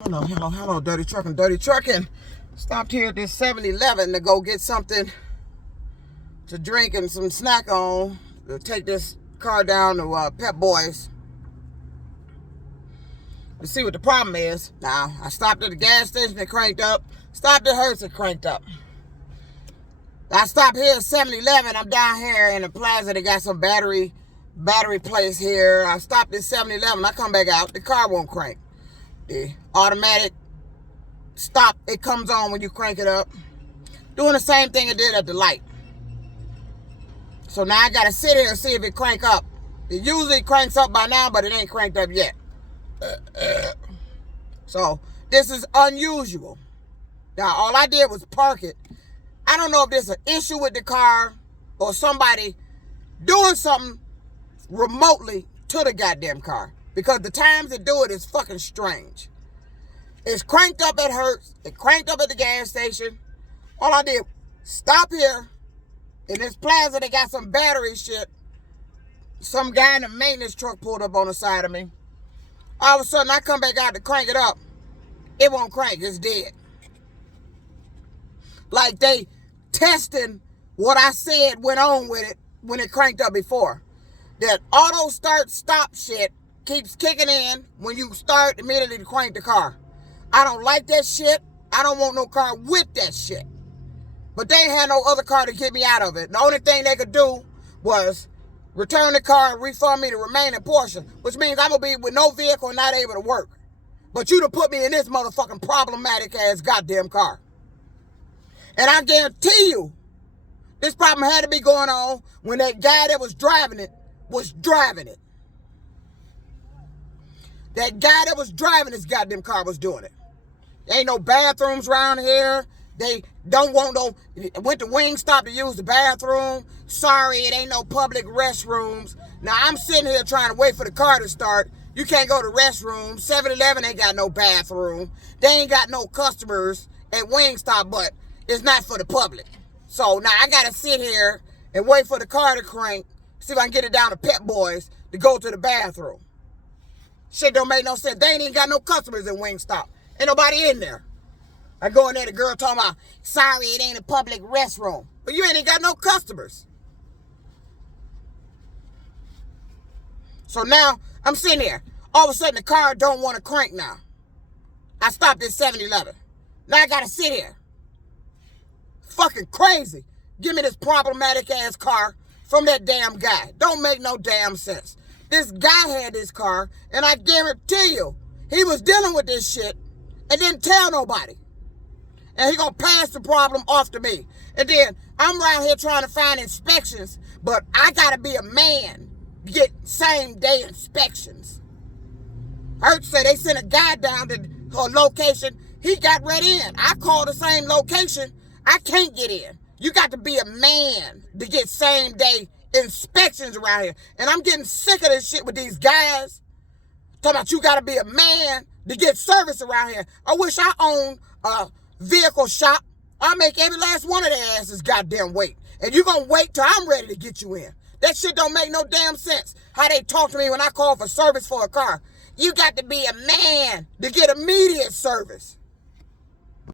Hello, dirty trucking. Stopped here at this 7-Eleven to go get something to drink and some snack on. To take this car down to Pep Boys to see what the problem is. Now, I stopped at the gas station, it cranked up. Stopped at Hertz, it cranked up. I stopped here at 7-Eleven. I'm down here in the plaza. They got some battery place here. I stopped at 7-Eleven. I come back out, the car won't crank. The automatic stop, it comes on when you crank it up. Doing the same thing it did at the light. So now I gotta sit here and see if it crank up. It usually cranks up by now, but it ain't cranked up yet. So this is unusual. Now all I did was park it. I don't know if there's an issue with the car or somebody doing something remotely to the goddamn car. Because the times they do it is fucking strange. It's cranked up at Hertz. It cranked up at the gas station. All I did, stop here. In this plaza, they got some battery shit. Some guy in a maintenance truck pulled up on the side of me. All of a sudden, I come back out to crank it up. It won't crank. It's dead. Like they testing what I said went on with it when it cranked up before. That auto start stop shit keeps kicking in when you start immediately to crank the car. I don't like that shit. I don't want no car with that shit. But they ain't had no other car to get me out of it. The only thing they could do was return the car and refund me the remaining portion, which means I'm going to be with no vehicle and not able to work. But you to put me in this motherfucking problematic ass goddamn car. And I guarantee you, this problem had to be going on when that guy that was driving it was driving it. That guy that was driving this goddamn car was doing it. There ain't no bathrooms around here. They don't want no, went to Wingstop to use the bathroom. Sorry, it ain't no public restrooms. Now, I'm sitting here trying to wait for the car to start. You can't go to restrooms. 7-Eleven ain't got no bathroom. They ain't got no customers at Wingstop, but it's not for the public. So now I got to sit here and wait for the car to crank, see if I can get it down to Pep Boys to go to the bathroom. Shit don't make no sense. They ain't even got no customers at Wingstop. Ain't nobody in there. I go in there, the girl talking about, sorry, it ain't a public restroom. But you ain't even got no customers. So now, I'm sitting there. All of a sudden, the car don't want to crank now. I stopped at 7-Eleven. Now I got to sit here. Fucking crazy. Give me this problematic ass car from that damn guy. Don't make no damn sense. This guy had this car, and I guarantee you, he was dealing with this shit and didn't tell nobody. And he gonna pass the problem off to me. And then I'm around here trying to find inspections, but I gotta be a man to get same day inspections. Hertz said they sent a guy down to her location. He got right in. I called the same location. I can't get in. You got to be a man to get same day inspections around here. And I'm getting sick of this shit with these guys. Talking about you gotta be a man to get service around here. I wish I owned a vehicle shop. I'll make every last one of their asses goddamn wait. And you gonna wait till I'm ready to get you in. That shit don't make no damn sense. How they talk to me when I call for service for a car. You got to be a man to get immediate service.